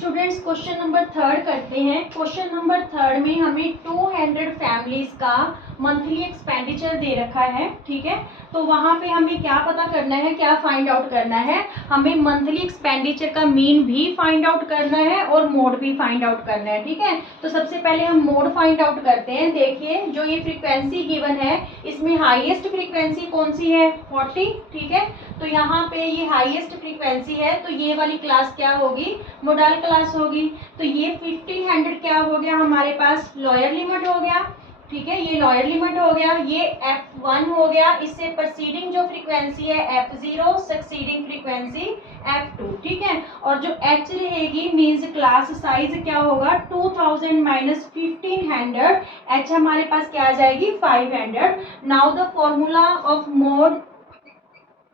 Students question number third करते हैं। Question number third में हमें 200 फैमिलीज का मंथली एक्सपेंडिचर दे रखा है। ठीक है, तो वहाँ पे हमें क्या पता करना है, क्या फाइंड आउट करना है। हमें मंथली एक्सपेंडिचर का मीन भी फाइंड आउट करना है और मोड भी फाइंड आउट करना है। ठीक है, तो सबसे पहले हम मोड फाइंड आउट करते हैं। देखिए जो ये फ्रीक्वेंसी गिवन है इसमें हाईएस्ट फ्रीक्वेंसी कौन सी है, 40। ठीक है, तो यहाँ पे ये हाईएस्ट फ्रीक्वेंसी है, तो ये वाली क्लास क्या होगी, मोडाल क्लास होगी। तो ये 1500 क्या हो गया हमारे पास, लोअर लिमिट हो गया। ठीक है, ये लोअर लिमिट हो गया, ये F1 हो गया। इससे प्रोसीडिंग जो फ्रीक्वेंसी है F0, सक्सीडिंग फ्रीक्वेंसी F2। ठीक है, और जो H रहेगी मीन्स क्लास साइज क्या होगा, 2000 माइनस 1500, H हमारे पास क्या आ जाएगी, 500। Now the formula of mode,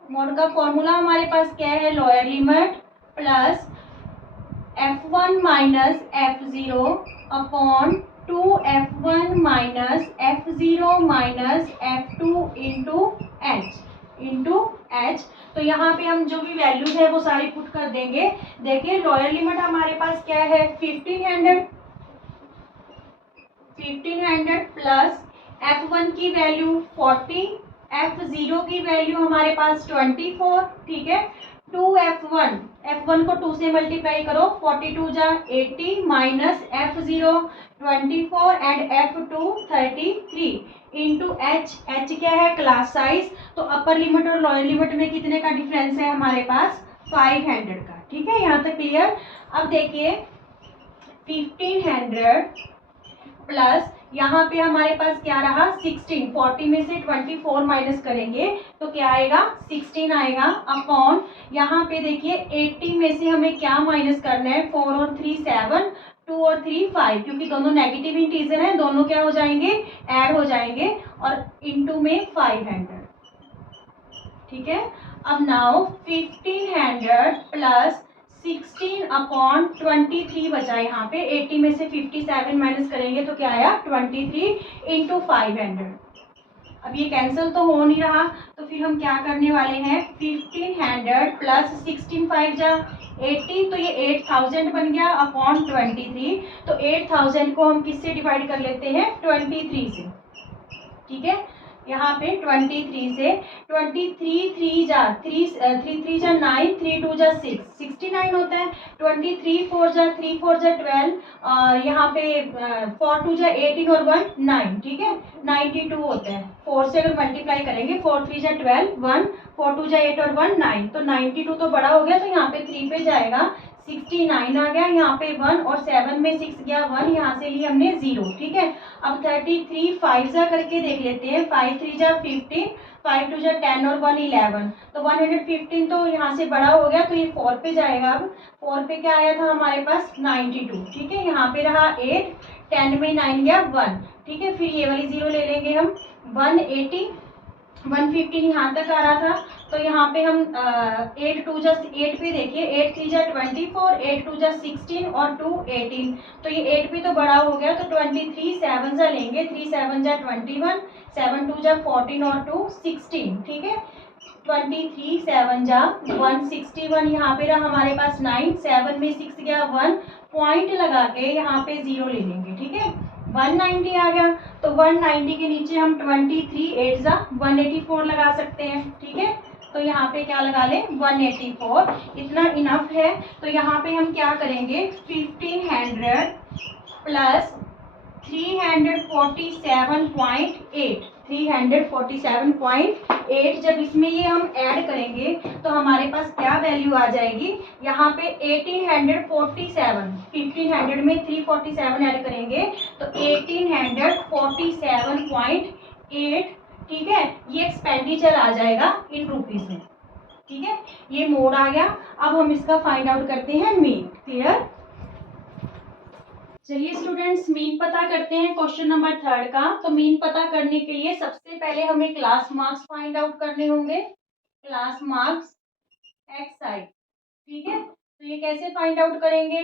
mode का फॉर्मूला हमारे पास क्या है, lower limit plus F1 minus F0 upon 2F1 minus F0 minus F2 into H। तो यहाँ पे हम जो भी वैल्यूज है वो सारी पुट कर देंगे। देखिए लोअर लिमिट हमारे पास क्या है, 1500 प्लस F1 की वैल्यू 40, F0 की वैल्यू हमारे पास 24। ठीक है, 2F1, F1 को 2 से मल्टीप्लाई करो, 42 जा 80 minus F0 24 and F2 33 into H क्या है, क्लास साइज। तो अपर लिमिट और लोअर लिमिट में कितने का डिफरेंस है हमारे पास, 500 का। ठीक है, यहाँ तक क्लियर। अब देखिए 1500 प्लस यहाँ पे हमारे पास क्या रहा, 16, 40 में से 24 माइनस करेंगे तो क्या आएगा, 16 आएगा अपॉन यहाँ पे देखिए 80 में से हमें क्या माइनस करना है, 4 और 3 7, 2 और 3 5, क्योंकि दोनों नेगेटिव इंटीजर हैं, दोनों क्या हो जाएंगे, ऐड हो जाएंगे, और इनटू में 500। ठीक है, अब नाउ 1500 प्लस 16 अपॉन 23 बचा यहाँ पे, 80 में से 57 माइनस करेंगे तो क्या आया, 23 इंटू 500। अब ये कैंसिल तो हो नहीं रहा, तो फिर हम क्या करने वाले हैं, 1500 प्लस 16 5 जा 80, तो ये 8000 बन गया अपॉन 23। तो 8000 को हम किससे डिवाइड कर लेते हैं, 23 से। ठीक है, यहाँ पे 23 से, 23 3 जा 3 जा 9, 3 2 जा 6, 69 होता है। 23 4 जा 3 4 जा 12, और यहाँ पे 4 2 जा 18 और 1 9। ठीक है, 92 होता है। 4 से अगर मल्टीप्लाई करेंगे, 4 3 जा 12 1, 4 2 जा 8 और 1 9, तो 92 तो बड़ा हो गया, तो यहाँ पे 3 पे जाएगा, 69 आ गया, यहाँ पे 1 और 7 में 6 गया 1, यहाँ से लिए हमने 0। ठीक है, अब 33 5 जा करके देख लेते हैं, 5 3 जा 15, 5 2 जा 10 और 1 11, तो 115 तो यहाँ से बड़ा हो गया, तो ये 4 पे जाएगा। अब 4 पे क्या आया था हमारे पास, 92। ठीक है, यहाँ पे रहा 8, 10 में 9 गया 1। ठीक है, फिर ये वाली 0 ले लेंगे हम, 180, 115 यहाँ तक आ रहा था, तो यहाँ पे हम 8 2 जा 8 पे देखिए, 8 3 जा 24, 8 2 जा 16 और 2 18, तो ये 8 पे तो बड़ा हो गया, तो 23 7 जा लेंगे, 3 7 जा 21, 7 2 जा 14 और 2 16। ठीक है, 23 7 जा 161, यहाँ पे रहा हमारे पास 9, 7 में 6 गया 1, पॉइंट लगा के यहाँ पे 0 ले लेंगे। ठीक है, 190 आ गया, तो 190 के नीचे हम 23 8 जा 184 लगा सकते हैं। ठीक है, तो यहाँ पे क्या लगा लें, 184, इतना इनफ है। तो यहाँ पे हम क्या करेंगे, 1500 प्लस 347.8, 347.8, जब इसमें ये हम ऐड करेंगे तो हमारे पास क्या वैल्यू आ जाएगी, यहाँ पे 1847, 1500 में 347 ऐड करेंगे तो 1847.8। ठीक है, ये एक्सपेंडिचर आ जाएगा इन रुपीज में। ठीक है, ये मोड आ गया। अब हम इसका फाइंड आउट करते हैं मीन। क्लियर, चलिए स्टूडेंट्स मीन पता करते हैं क्वेश्चन नंबर थर्ड का। तो मीन पता करने के लिए सबसे पहले हमें क्लास मार्क्स फाइंड आउट करने होंगे, क्लास मार्क्स एक्स आई। ठीक है, तो ये कैसे फाइंड आउट करेंगे,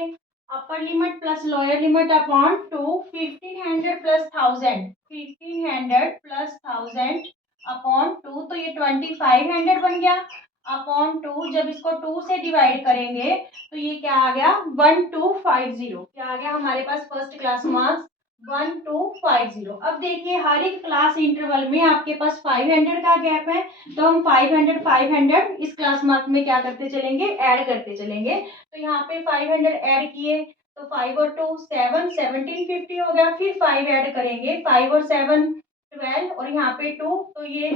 upper limit plus lower limit upon 2, 1500 plus 1000, 1500 plus 1000 upon 2, तो ये 2500 बन गया। अपॉन 2, जब इसको 2 से डिवाइड करेंगे तो ये क्या आ गया 1250। क्या आ गया हमारे पास फर्स्ट क्लास मार्क्स 1250। अब देखिए हर एक क्लास इंटरवल में आपके पास 500 का गैप है, तो हम 500 इस क्लास मार्क में क्या करते चलेंगे, ऐड करते चलेंगे। तो यहाँ पे 500 ऐड किए तो 5 और 2 7, 1750 हो गया। फिर 5 ऐड करेंगे, 5 और 7 12 और यहाँ पे 2, तो ये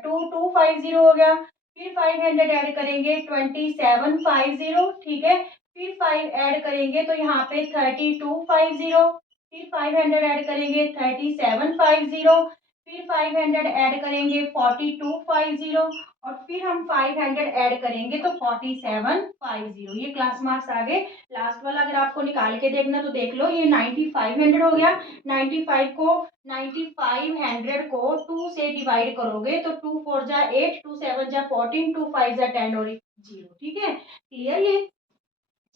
2250 हो गया। फिर 500 ऐड करेंगे 2750, ठीक है। फिर 5 ऐड करेंगे तो यहाँ पे 3250। फिर 500 ऐड करेंगे 3750। फिर 500 ऐड करेंगे 4250 और फिर हम 500 ऐड करेंगे तो 4750। ये क्लास मार्क्स आ गए। लास्ट वाला अगर आपको निकाल के देखना तो देख लो, ये 9500 हो गया। 9500 को 2 से डिवाइड करोगे तो 2 4 जा 8, 2 7 जा 14, 2 5 जा 10 और 0, ठीक है। क्लियर ये।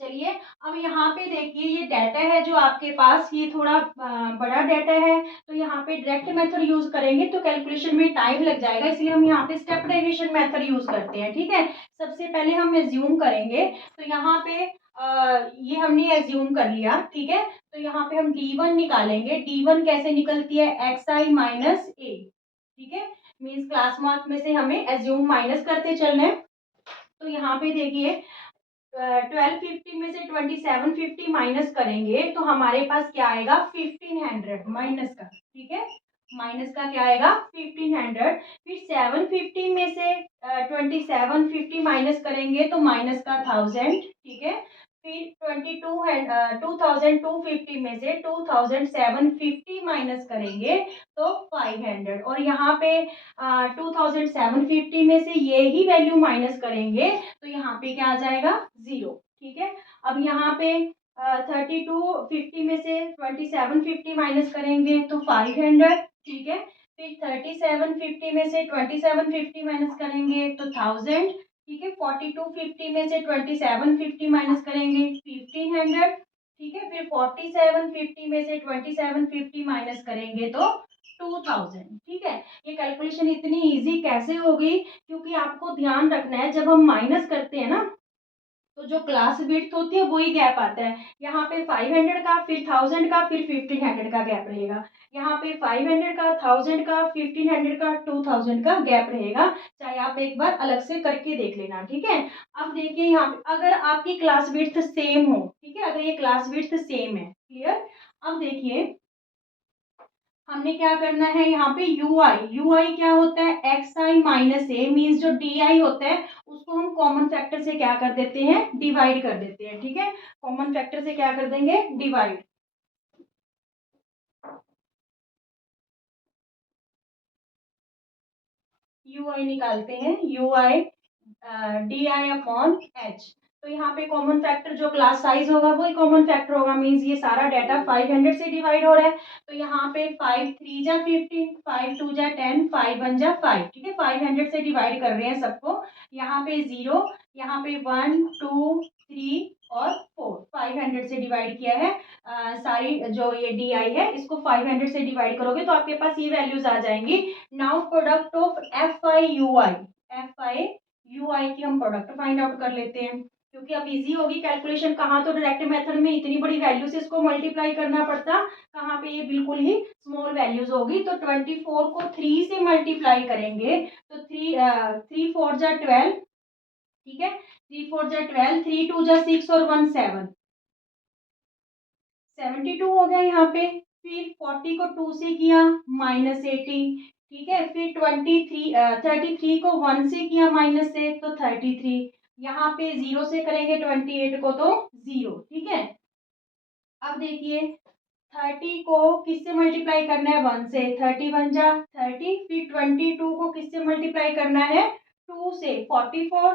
चलिए अब यहाँ पे देखिए ये डाटा है जो आपके पास, ये थोड़ा बड़ा डाटा है, तो यहाँ पे डायरेक्ट मेथड यूज करेंगे तो कैलकुलेशन में टाइम लग जाएगा, इसलिए हम यहाँ पे स्टेप डेविएशन मेथड यूज करते हैं, ठीक है। सबसे पहले हम एज्यूम करेंगे, तो यहाँ पे ये हमने एज्यूम कर लिया, ठीक है। तो यहाँ पे हम D1 निकालेंगे। D1 कैसे निकलती है, xi माइनस ए, ठीक है। मीन्स क्लास मार्क में से हमें एज्यूम माइनस करते चलना है। तो यहाँ पे देखिए 1250 में से 2750 माइनस करेंगे तो हमारे पास क्या आएगा 1500 माइनस का, ठीक है। माइनस का क्या आएगा 1500। फिर 750 में से 2750 माइनस करेंगे तो माइनस का 1000, ठीक है। फिर 2250 में से 2750 माइनस करेंगे तो 500 और यहाँ पे 2750 में से ये ही वैल्यू माइनस करेंगे तो यहाँ पे क्या आ जाएगा 0, ठीक है। अब यहाँ पे 3250 में से 2750 माइनस करेंगे तो 500, ठीक है। फिर 3750 में से 2750 माइनस करेंगे तो 1000, ठीक है। 4250 में से 2750 माइनस करेंगे 1500, ठीक है। फिर 4750 में से 2750 माइनस करेंगे तो 2000, ठीक है। ये कैलकुलेशन इतनी इजी कैसे हो गई, क्योंकि आपको ध्यान रखना है जब हम माइनस करते हैं ना तो जो क्लास विड्थ होती है वही गैप आता है। यहाँ पे 500 का, फिर 1000 का, फिर 1500 का गैप रहेगा। यहाँ पे 500 का, 1000 का, 1500 का, 2000 का गैप रहेगा। चाहे आप एक बार अलग से करके देख लेना, ठीक है। अब देखिए यहाँ पे अगर आपकी क्लास विड्थ सेम हो, ठीक है, अगर ये क्लास विड्थ सेम है, क्लियर। अब देखिए हमने क्या करना है, यहाँ पे ui क्या होता है xi माइनस ए, मीन्स जो di होता है उसको हम कॉमन फैक्टर से क्या कर देते हैं, डिवाइड कर देते हैं, ठीक है। कॉमन फैक्टर से क्या कर देंगे, डिवाइड। ui निकालते हैं, ui D I upon H. तो यहाँ पे कॉमन फैक्टर जो क्लास साइज होगा वही कॉमन फैक्टर होगा, मीन्स ये सारा डाटा 500 से डिवाइड हो रहा है। तो यहाँ पे 5 3 जा 15, 5 2 जा 10, 5 1 जा 5, ठीक है। 500 से डिवाइड कर रहे हैं सबको। यहाँ पे 0, यहाँ पे 1 2 3 और 4, 500 से डिवाइड किया है। सारी जो ये डी आई है इसको 500 से डिवाइड करोगे तो आपके पास ये वैल्यूज आ जाएंगी। Now product of f i u i, f i u i की हम प्रोडक्ट फाइंड आउट कर लेते हैं, क्योंकि अब इजी होगी कैलकुलेशन। कहाँ तो डायरेक्ट मेथड में इतनी बड़ी वैल्यू से इसको मल्टीप्लाई करना पड़ता, कहाँ पे ये बिल्कुल ही स्मॉल वैल्यूज होगी। तो 24 को 3 से मल्टीप्लाई करेंगे तो 3 4 जा 12, ठीक है। 3 4 जा 12, 3 2 जा 6 और 1 7, 72 हो गया यहाँ पे। फिर 40 को 2 से किया -80, ठीक है। फिर 33 को 1 से किया माइनस से तो 33। यहाँ पे 0 से करेंगे 28 को तो 0, ठीक है। अब देखिए 30 को किससे मल्टीप्लाई करना है, 1 से, 30 1 जा 30। फिर 22 को किससे मल्टीप्लाई करना है, 2 से, 44।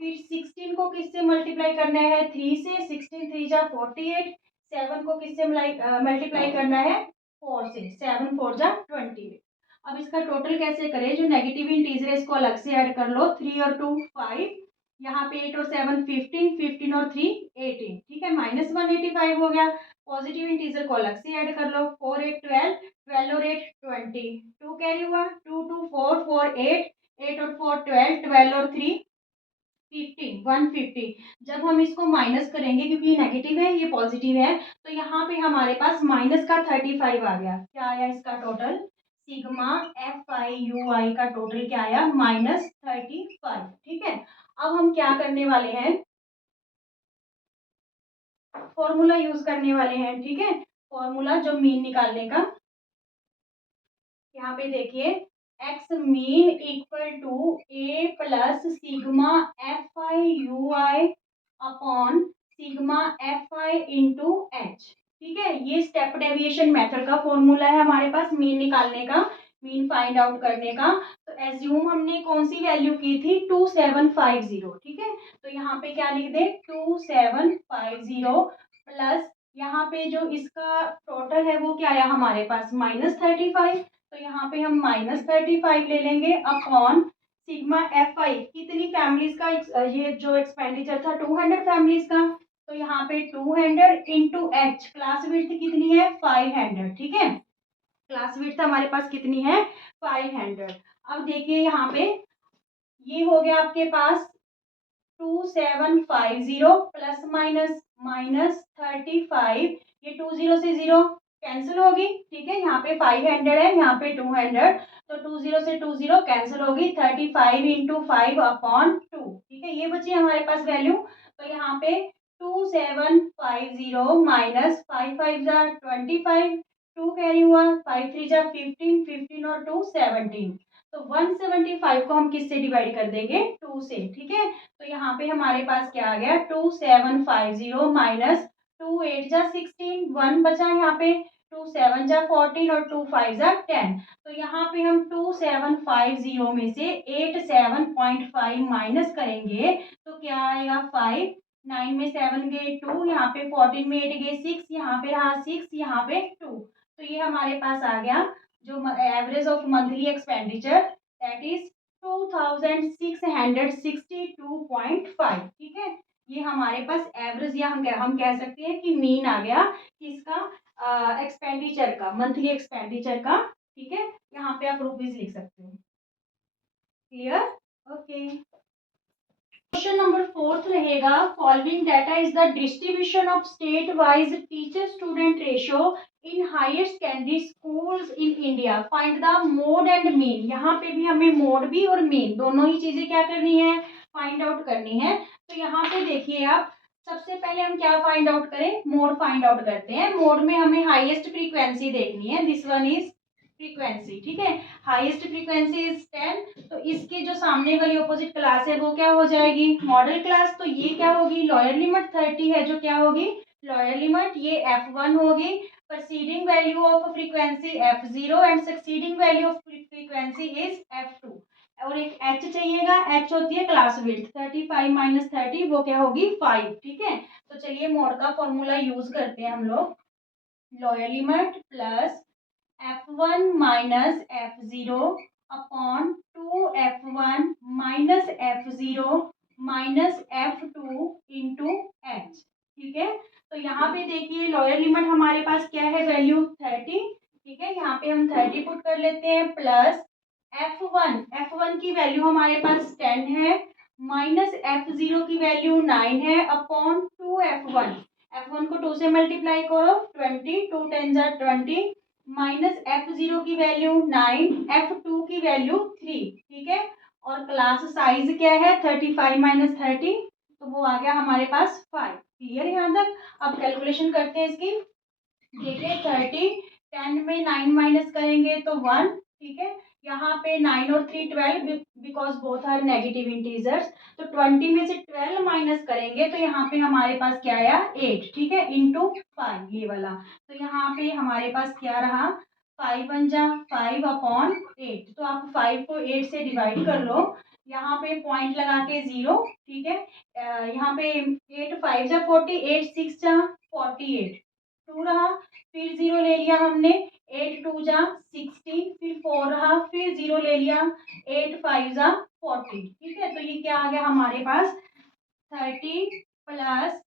फिर 16 को किससे मल्टीप्लाई करना है, 3 से, 16 3 जा 48। 7 को किससे मल्टीप्लाई करना है, 4 से, 7 4 जा 28। अब इसका टोटल कैसे करें, जो नेगेटिव इंटीजर है इसको अलग से ऐड कर लो। 3 और 2 5, यहाँ पे 8 और 7 15, 15 और 3 18, ठीक है। -185 हो गया। पॉजिटिव इंटीजर को अलग से ऐड कर लो। 4 8 12, 12 और 8 20, 2 कैरी हुआ, 2 2 4 4 8, 8 और 4 12, 12 और 3 15 150। जब हम इसको माइनस करेंगे, क्योंकि ये नेगेटिव है ये पॉजिटिव है, तो यहाँ पे हमारे पास माइनस का 35 आ गया। क्या आया इसका total? Sigma f i u i का टोटल क्या आया? -35। ठीक है, अब हम क्या करने वाले हैं? फॉर्मूला यूज करने वाले हैं। ठीक है, फॉर्मूला जो मीन निकालने का, यहाँ पे देखिए, x mean equal to a plus sigma f i u i upon sigma f i into h. ठीक है, ये स्टेप डेविएशन मेथड का फॉर्मूला है हमारे पास मीन निकालने का, मीन फाइंड आउट करने का। तो एज्यूम हमने कौन सी वैल्यू की थी? 2750। ठीक है, तो यहाँ पे क्या लिख दे? 2750 प्लस यहाँ पे जो इसका टोटल है वो क्या आया हमारे पास? -35। तो यहाँ पे हम -35 ले लेंगे अपॉन सिग्मा एफ आई। कितनी फैमिलीज का ये जो एक्सपेंडिचर था? 200 फैमिलीज का। तो यहाँ पे 200 इंटू एच, क्लास विड्थ कितनी है? 500। ठीक है, क्लास विड्थ हमारे पास कितनी है? 500। अब देखिए यहाँ पे ये हो गया आपके पास 2750 प्लस माइनस -35। ये 20 से 0 कैंसिल होगी। ठीक है, यहाँ पे 500 है, यहाँ पे 200, तो 20 से 20 कैंसिल होगी। 35 इंटू 5 अपॉन 2। ठीक है, ये बची हमारे पास वैल्यू। तो यहाँ पे 2750 माइनस 5 5 जा 25, 2 कैरी हुआ, 5 3 जा 15, 15 और 2 17। तो 175 को हम किससे डिवाइड कर देंगे? 2 से। ठीक है, तो यहाँ पे हमारे पास क्या आ गया? 2750 माइनस 2 8 जा 16, 1 बचा यहाँ पे, 2 7 जा 14 और 2 5 जा 10। तो यहाँ पे हम 2750 में से 87.5 माइनस करेंगे तो क्या आएगा? 5। 9 में 7 गए 2, यहाँ पे 14 में 8 गए 6, यहाँ पे रहा 6, यहाँ पे 2। तो ये हमारे पास आ गया जो average of monthly expenditure, that is 2662.5। ठीक है, ये हमारे पास एवरेज, या हम कह सकते हैं कि मीन आ गया किसका? एक्सपेंडिचर का, मंथली एक्सपेंडिचर का। ठीक है, यहाँ पे आप रुपीज लिख सकते हो। क्लियर? ओके। क्वेश्चन नंबर 4 रहेगा, following data is the distribution of state wise teacher student ratio in higher secondary schools in India, find the mode and mean. यहाँ पे भी हमें मोड भी और मीन दोनों ही चीजें क्या करनी है? फाइंड आउट करनी है। तो यहाँ पे देखिए आप, सबसे पहले हम क्या फाइंड आउट करें? मोड फाइंड आउट करते हैं। मोड में हमें हाईएस्ट फ्रीक्वेंसी देखनी है, दिस वन इज फ्रीक्वेंसी। ठीक है, हाईएस्ट फ्रीक्वेंसी इज 10, तो इसके जो सामने वाली ऑपोजिट क्लास है वो क्या हो जाएगी? Model class. तो ये क्या होगी? लोअर लिमिट 30 है जो क्या होगी? Lower limit. ये f1 होगी, preceding value of frequency f0 and succeeding value of frequency is f2। और एक h चाहिएगा, h होती है क्लास विड्थ, 35 माइनस 30 वो क्या होगी? 5। ठीक है, तो चलिए मोड का फॉर्मूला यूज करते हैं हम लोग। Lower limit plus f1 minus f0 upon 2f1 minus f0 minus f2 into h। ठीक है, तो यहाँ पे देखिए लोअर लिमिट हमारे पास क्या है? वैल्यू 30। ठीक है, यहाँ पे हम 30 पुट कर लेते हैं, प्लस f1 की वैल्यू हमारे पास 10 है, माइनस f0 की वैल्यू 9 है, अपॉन 2f1। f1 को 2 से मल्टीप्लाई करो, 20, 2 10 जा 20, माइनस f0 की वैल्यू 9, f2 की वैल्यू 3। ठीक है, और क्लास साइज क्या है? 35 माइनस 30, तो वो आ गया हमारे पास 5। क्लियर यहाँ तक? अब कैलकुलेशन करते हैं इसकी। देखिए 30, 10 में 9 माइनस करेंगे तो 1। ठीक है, यहाँ पे 9 और 3 12, because both are negative integers. तो 20 में से 12 माइनस करेंगे तो यहाँ पे हमारे पास क्या आया? 8। ठीक है, इंटू 5 ये वाला। तो यहाँ पे हमारे पास क्या रहा? 5 1 जा 5 अपॉन 8। तो आप 5 को 8 से डिवाइड कर लो, यहाँ पे पॉइंट लगा के 0। ठीक है, यहाँ पे 8 5 जा 40, 8 6 जा 48, 2 रहा, फिर 0 ले लिया हमने, 8 2 जा 16, फिर 4 रहा, फिर 0 ले लिया, 8 5 जा 40। ठीक है, तो ये क्या आ गया हमारे पास? 30 प्लस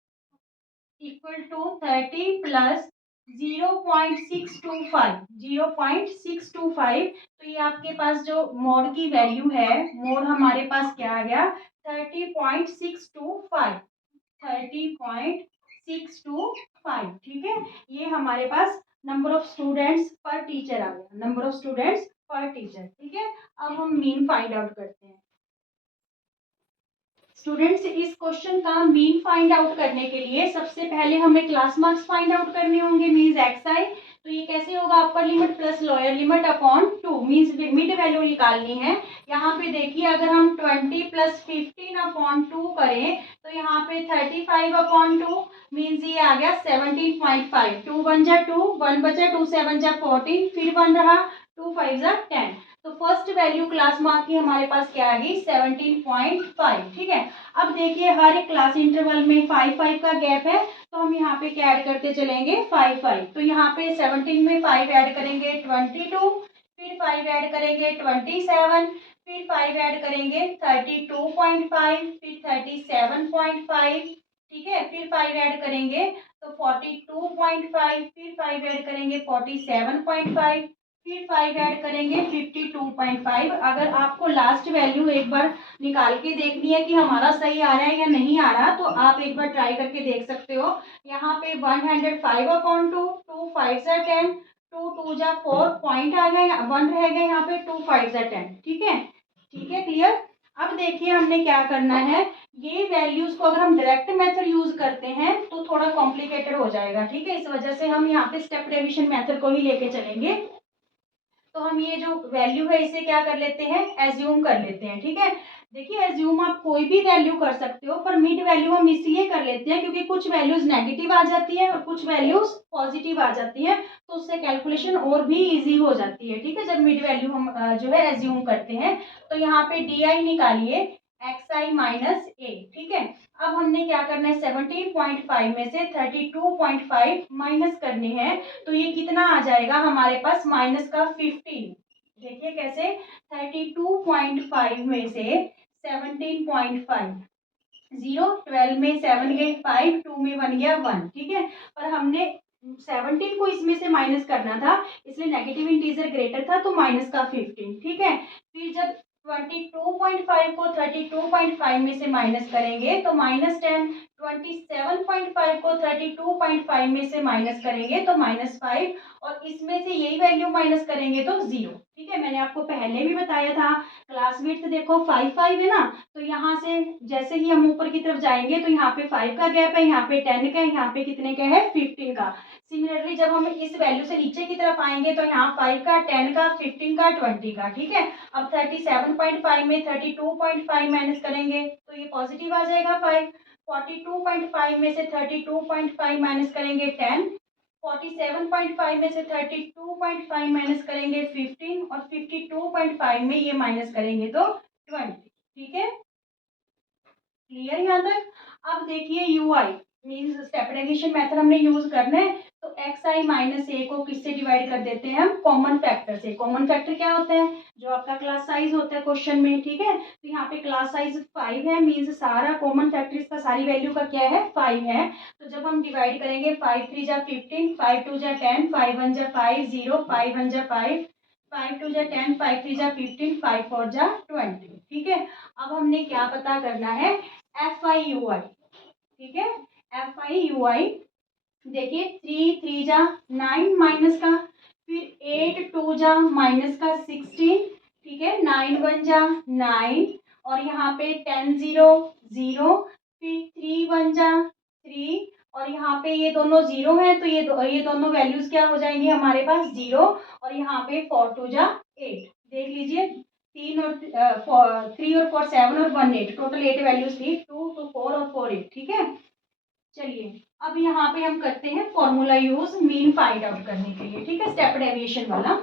इक्वल टू 30 प्लस 0.625, 0.625। तो ये आपके पास जो मोड की वैल्यू है, मोड हमारे पास क्या आ गया? 30.625, 30.625, ठीक है। ये हमारे पास नंबर ऑफ स्टूडेंट्स पर टीचर आ गया, नंबर ऑफ स्टूडेंट्स पर टीचर, ठीक है। अब हम मीन फाइंड आउट करते हैं। स्टूडेंट्स, इस क्वेश्चन का मीन फाइंड आउट करने के लिए सबसे पहले हमें क्लास मार्क्स फाइंड आउट करने होंगे, मीन्स एक्सआई। तो ये कैसे होगा, upper limit plus lower limit upon 2, means mid value निकालनी है। यहाँ पे देखिए, अगर हम 20 प्लस 15 अपॉन 2 करें तो यहाँ पे 35 अपॉन 2 मीन्स ये आ गया 17.5। 2 बन जा 2, 1 बचा 2, 7 जा 14, फिर बन रहा 2 5 जा 10। तो फर्स्ट वैल्यू क्लास मार्क की हमारे पास क्या आ गई, 17.5, ठीक है। अब देखिए, हर एक क्लास इंटरवल में 5 का गैप है, तो हम यहाँ पे क्या ऐड करते चलेंगे, 5। तो यहाँ पे 17 में 5 ऐड करेंगे 22, फिर 5 ऐड करेंगे 27, फिर 5 ऐड करेंगे 32.5, फिर 37.5, ठीक है। फिर 5 ऐड करेंगे तो 42.5, फिर 5 ऐड करेंगे 47.5, फिर 5 ऐड करेंगे 52.5। अगर आपको लास्ट वैल्यू एक बार निकाल के देखनी है कि हमारा सही आ रहा है या नहीं आ रहा, तो आप एक बार ट्राई करके देख सकते हो। यहाँ पे 105 अपॉन 2, 2 5 जा 10, 2 2 जा 4, पॉइंट आ गया, 1 रह गया यहाँ पे, 2 5 जा 10, ठीक है। ठीक है, क्लियर। अब देखिए हमने क्या करना है, ये वैल्यूज को अगर हम डायरेक्ट मेथड यूज करते हैं तो थोड़ा कॉम्प्लिकेटेड हो जाएगा, ठीक है। इस वजह से हम यहाँ पे स्टेप डेविएशन मेथड को ही लेके चलेंगे। तो हम ये जो वैल्यू है इसे क्या कर लेते हैं, एज्यूम कर लेते हैं, ठीक है। देखिए, एज्यूम आप कोई भी वैल्यू कर सकते हो, पर मिड वैल्यू हम इसलिए कर लेते हैं क्योंकि कुछ वैल्यूज नेगेटिव आ जाती है और कुछ वैल्यूज पॉजिटिव आ जाती है, तो उससे कैलकुलेशन और भी इजी हो जाती है, ठीक है, जब मिड वैल्यू हम जो है एज्यूम करते हैं। तो यहाँ पे डी आई निकालिए, एक्स आई माइनस ए, ठीक है। अब हमने क्या करना है, 17.5 में से 32.5 माइनस करने हैं, तो ये कितना आ जाएगा हमारे पास, माइनस का 15। देखिए कैसे, 32.5 में से 17.5, 0 12 में 7 गए 5, 2 में बन गया 1, ठीक है। और हमने 17 को इसमें से माइनस करना था, इसलिए नेगेटिव इंटीजर ग्रेटर था, तो माइनस का 15, ठीक है। फिर जब 22.5 को 32.5 में से माइनस करेंगे तो -10, 27.5 को 32.5 में से माइनस करेंगे तो -5, और इसमें से यही वैल्यू माइनस करेंगे तो 0, ठीक है। मैंने आपको पहले भी बताया था, क्लास विड्थ देखो 5 है ना, तो यहाँ से जैसे ही हम ऊपर की तरफ जाएंगे तो यहाँ पे 5 का गैप है, यहाँ पे 10 का है, यहाँ पे कितने का है, 15 का। सिमिलरली जब हम इस वैल्यू से नीचे की तरफ आएंगे तो यहाँ 5 का, 10 का, 15 का, 20 का, ठीक है। अब 37.5 में 32.5 माइनस करेंगे तो ये पॉजिटिव आ जाएगा 5। 42.5 में से 32.5 माइनस करेंगे 10, 47.5 में से 32.5 माइनस करेंगे 15, और 52.5 में ये माइनस करेंगे तो 20, ठीक है। क्लियर यहाँ तक। अब देखिए you I means step deviation method हमने यूज करना है, तो एक्स आई माइनस ए को किससे डिवाइड कर देते हैं हम, कॉमन फैक्टर से। कॉमन फैक्टर क्या होता है, जो आपका क्लास साइज होता है क्वेश्चन में, ठीक है। तो यहाँ पे क्लास साइज 5 है, मीन्स सारा कॉमन फैक्टर इसका सारी वैल्यू का क्या है, 5 है। तो जब हम डिवाइड करेंगे 5 3 जा 15, 5 2 जा 10, 5 1 जा 5, 0, 5 1 जा 5, 5 2 जा 10, 5 3 जा 15, 5 4 जा 20, ठीक है। अब हमने क्या पता करना है, एफ आई यू आई, ठीक है। एफ आई यू आई, देखिए 3 3 जा 9 माइनस का, फिर 8 2 जा माइनस का 16, ठीक है। 9 1 जा 9, और यहाँ पे 10 0 0, फिर 3 1 जा 3, और यहाँ पे ये दोनों 0 हैं, तो ये दोनों वैल्यूज क्या हो जाएंगी हमारे पास 0, और यहाँ पे 4 2 जा 8, देख लीजिए 3 और 3 और 4 7 और 1 8, टोटल 8 वैल्यूज थी, 2 2 4 और 4 8, ठीक है। चलिए अब यहाँ पे हम करते हैं formula use mean find out करने के लिए, ठीक है, स्टेप डेविएशन वाला।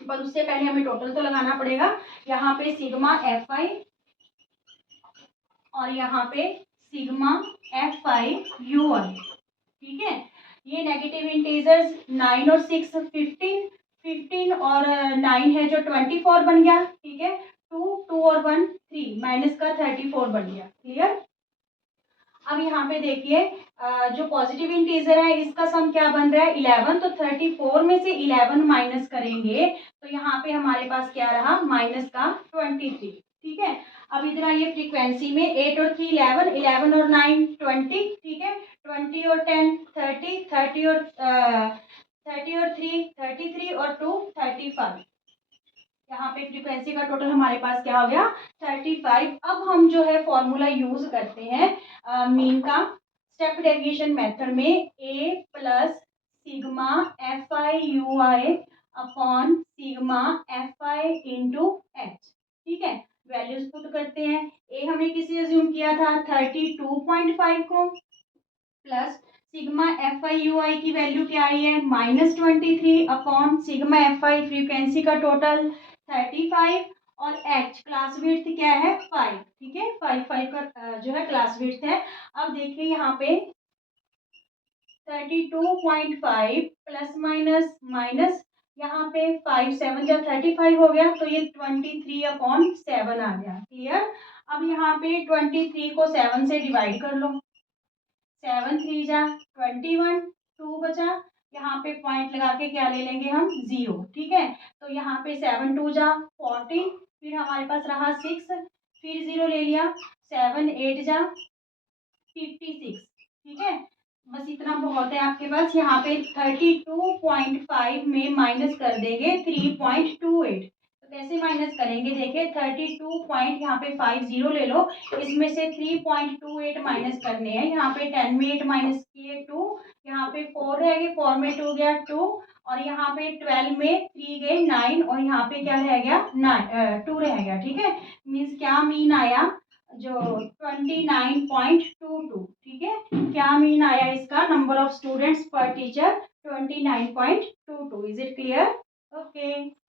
पर उससे पहले हमें टोटल तो लगाना पड़ेगा। यहाँ पे सिग्मा एफ आई और यहाँ पे सिग्मा एफ आई यू आई, ठीक है। ये नेगेटिव इंटीजर्स 9 और 6 15, 15 और 9 है जो 24 बन गया, ठीक है। 2 2 और 1 3, माइनस का 34 बन गया, क्लियर। अब यहाँ पे देखिए जो पॉजिटिव इंटीजर है इसका सम क्या बन रहा है 11, तो 34 में से 11 माइनस करेंगे तो यहाँ पे हमारे पास क्या रहा, माइनस का 23, ठीक है। अब इधर आइए फ्रीक्वेंसी में, 8 और 3 11, 11 और 9 20, ठीक है, 20 और 10 30, 30 और 3 33 और 2 35। यहाँ पे फ्रीक्वेंसी का टोटल हमारे पास क्या हो गया 35। अब हम जो है फॉर्मूला यूज करते हैं मीन का, स्टेप डेविएशन मेथड में, a plus sigma f i u i upon sigma f i into h, ठीक है। वैल्यूज पुट करते हैं। ए हमने किसी अज्यूम किया था 32.5 को, plus sigma f i u i की वैल्यू क्या आई है -23 upon sigma f i frequency का टोटल 35, और एच क्लास विड्थ क्या है 5, ठीक है, 5 का जो है क्लास विड्थ है। अब देखिए यहाँ पे 32.5 प्लस माइनस माइनस, यहाँ पे 5 7 जब 35 हो गया तो ये 23/7 आ गया, क्लियर। अब यहाँ पे 23 को 7 से डिवाइड कर लो, 7 3 जा 21, 2 बचा, यहाँ पे पॉइंट लगा के क्या ले लेंगे हम 0, ठीक है। तो यहाँ पे 7 2 जा 14, फिर हमारे पास रहा 6, फिर 0 ले लिया, 7 8 जा 56, ठीक है। बस इतना बहुत है आपके पास। यहाँ पे 32.5 में माइनस कर देंगे 3.28, तो कैसे माइनस करेंगे, देखिए 32 पॉइंट यहाँ पे 50 ले लो, इसमें से 3.28 माइनस करने हैं। यहाँ पे 10 में 8 माइनस किए 2, यहाँ पे 4 रह गए, 4 में 2 गया 2, और यहाँ पे 12 में 3 गए 9, और यहाँ पे क्या रह गया 2 रह गया, ठीक है। मीन्स क्या मीन आया जो 29.22, ठीक है। क्या मीन आया इसका, नंबर ऑफ स्टूडेंट्स पर teacher 29.22। Is it clear? Okay.